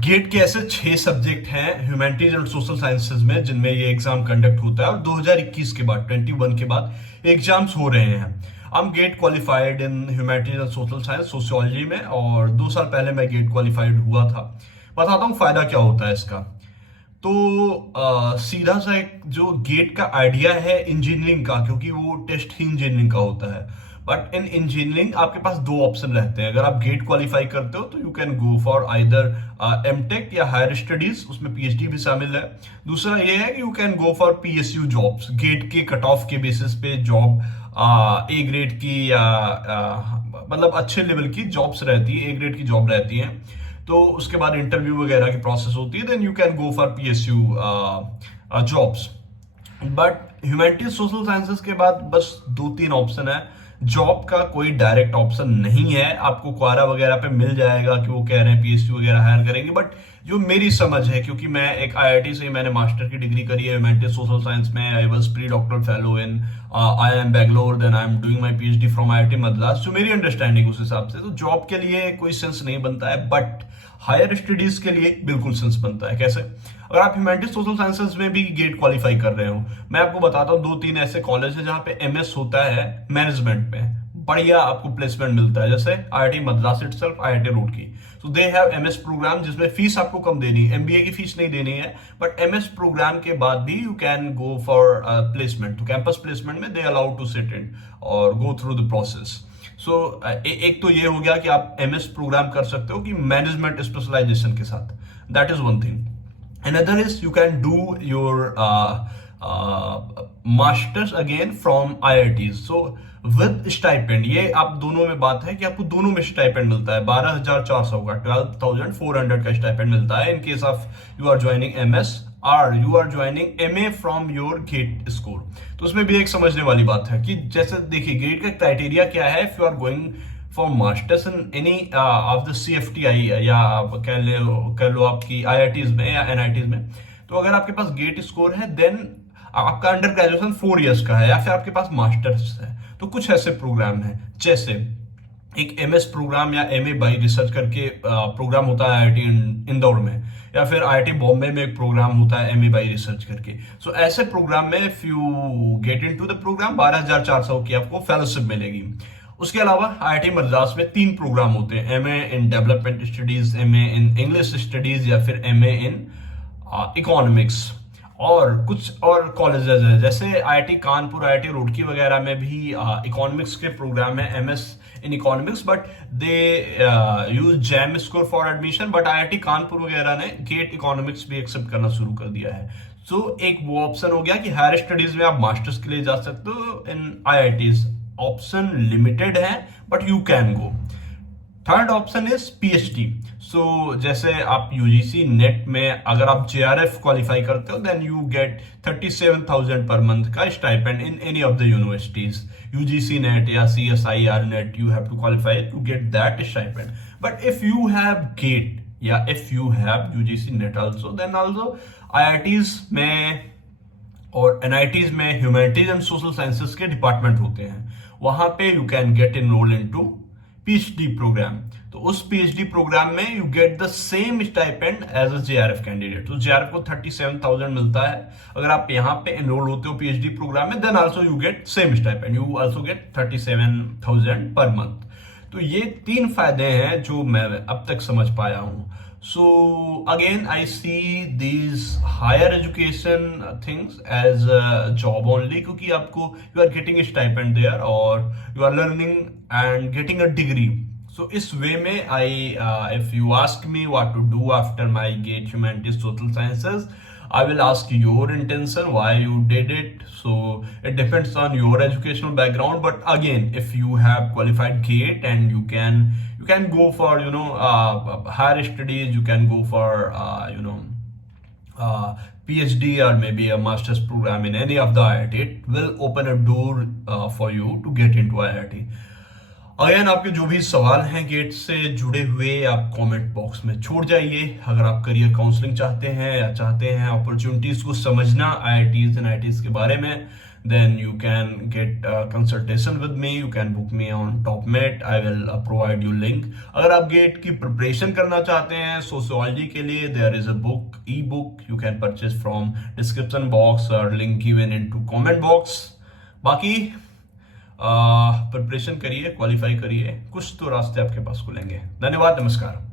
Gate के ऐसे 6 subject हैं ह्यूमैनिटीज एंड सोशल साइंसेज में जिनमें ये एग्जाम कंडक्ट होता है और 2021 के बाद 21 के बाद एग्जाम्स हो रहे हैं। I am GATE qualified in humanities and social science sociology में और 2 साल पहले मैं गेट क्वालिफाइड हुआ था। बताता हूँ फायदा क्या होता है इसका। तो सीधा सा एक जो गेट का आइडिया है इंजीनियरिंग का, क्योंकि वो टेस्ट ही इंजीनियरिंग का होता है। बट इन इंजीनियरिंग आपके पास 2 ऑप्शन रहते हैं। अगर आप गेट क्वालिफाई करते हो तो you can go for either MTech या हायर स्टडीज, उसमें पीएचडी भी शामिल है। दूसरा ये है कि you can go for PSU jobs, GATE के कट ऑफ के बेसिस पे जॉब ए ग्रेड की या मतलब अच्छे लेवल की जॉब्स रहती है, ए ग्रेड की जॉब रहती है। तो उसके बाद इंटरव्यू वगैरह की प्रोसेस होती है, then you can go for PSU jobs. But humanities social sciences के बाद बस 2-3 ऑप्शन है। जॉब का कोई डायरेक्ट ऑप्शन नहीं है, आपको क्वारा वगैरह पे मिल जाएगा कि वो कह रहे हैं पीएसयू वगैरह हायर करेंगे। बट जो मेरी समझ है, क्योंकि मैं एक आईआईटी से मैंने मास्टर की डिग्री करी है ह्यूमैनिटीज सोशल साइंस में, I was pre doctoral fellow in IIM Bangalore, then I am doing my PhD from IIT Madras. जो मेरी अंडरस्टैंडिंग उस हिसाब से तो जॉब के लिए कोई सेंस नहीं बनता है, बट हायर स्टडीज के लिए बिल्कुल सेंस बनता है। कैसे? अगर आप ह्यूमैनिटीज सोशल साइंसेज में भी गेट क्वालिफाई कर रहे हो, मैं आपको बताता हूँ 2-3 ऐसे कॉलेज है जहां पे एमएस होता है मैनेजमेंट में, बढ़िया आपको प्लेसमेंट मिलता है। जैसे IIT Madras itself, IIT Roorkee, so they have MS program जिसमें फीस आपको कम देनी है, एमबीए की फीस नहीं देनी है। बट एमएस प्रोग्राम के बाद भी you can go for placement. तो कैंपस प्लेसमेंट में they allow to sit in और go through the process. So एक तो ये हो गया कि आप एमएस प्रोग्राम कर सकते हो कि मैनेजमेंट स्पेशलाइजेशन के साथ, that is one thing. Another is you can do your masters again from IITs. So with stipend, ये आप दोनों में बात है कि आपको दोनों में स्टाइपेंड मिलता है। 12,400 का 12,400 का स्टाइपेंड मिलता है in case of you are joining MS और you are joining MA from your GATE score. तो उसमें भी एक समझने वाली बात है कि जैसे देखिए गेट का क्राइटेरिया क्या है। If you are going for masters in any of the CFTI या कह लो आपकी आईआईटीज में या एनआईटीज में, तो अगर आपके पास गेट स्कोर है देन आपका अंडर ग्रेजुएशन 4 इयर्स का है या फिर आपके पास मास्टर्स है। तो कुछ ऐसे प्रोग्राम है जैसे एक एमएस प्रोग्राम या एमए बाई रिसर्च करके प्रोग्राम होता है आईआईटी इंदौर में, या फिर आईआईटी बॉम्बे में एक प्रोग्राम होता है एमए बाई रिसर्च करके। सो ऐसे प्रोग्राम में if you get into the program 12,400 की आपको फेलोशिप मिलेगी। उसके अलावा आईआईटी मद्रास में 3 प्रोग्राम होते हैं, MA in development studies, MA in English studies या फिर एमए इन इकोनॉमिक्स। और कुछ और कॉलेजेस है जैसे आईआईटी कानपुर, आईआईटी रुड़की वगैरह में भी इकोनॉमिक्स के प्रोग्राम है, MS in economics, but they use jam score for admission. But IIT Kanpur वगैरह ने गेट इकोनॉमिक्स भी एक्सेप्ट करना शुरू कर दिया है। सो एक वो ऑप्शन हो गया कि हायर स्टडीज में आप मास्टर्स के लिए जा सकते हो इन आईआईटीज। ऑप्शन लिमिटेड है but you can go. Third option is PhD. So जैसे आप यूजीसी नेट में अगर आप जेआरएफ क्वालिफाई करते हो then you get 37,000 per month का stipend in any of the universities. UGC NET या CSIR NET, you have to qualify to get that stipend. But if you have GATE या if you have UGC NET also, then also IITs में और NITs में humanities and social sciences के department होते हैं, वहां पे you can get enrol into PhD programme. तो उस पीएचडी प्रोग्राम में you get the same stipend as a JRF candidate. तो जेआरएफ को 37,000 मिलता है। अगर आप यहाँ पे एनरोल होते हो पीएचडी प्रोग्राम में then also you get same stipend, you also get 37,000 per month. तो ये 3 फायदे हैं जो मैं अब तक समझ पाया हूं। So again, I see these higher education things as a job only, क्योंकि आपको you are getting a stipend there और you are learning and getting a degree. So इस way में if you ask me what to do after my GATE Humanities Social Sciences, I will ask your intention, why you did it. So it depends on your educational background. But again, if you have qualified GATE and you can go for higher studies, you can go for PhD or maybe a master's program in any of the IIT. It will open a door for you to get into IIT. Again आपके जो भी सवाल हैं gate से जुड़े हुए आप comment box में छोड़ जाइए। अगर आप करियर काउंसलिंग चाहते हैं या चाहते हैं अपॉर्चुनिटीज को समझना आईआईटीज एंड आईआईटीज के बारे में, then you can get a consultation with me. You can book me on TopMate. I will provide you link. अगर आप गेट की प्रिपरेशन करना चाहते हैं सोशियोलॉजी के लिए, there is a book, e-book you can purchase from description box or link given into comment box. बाकी preparation करिए, क्वालिफाई करिए, कुछ तो रास्ते आपके पास खुलेंगे। धन्यवाद, नमस्कार।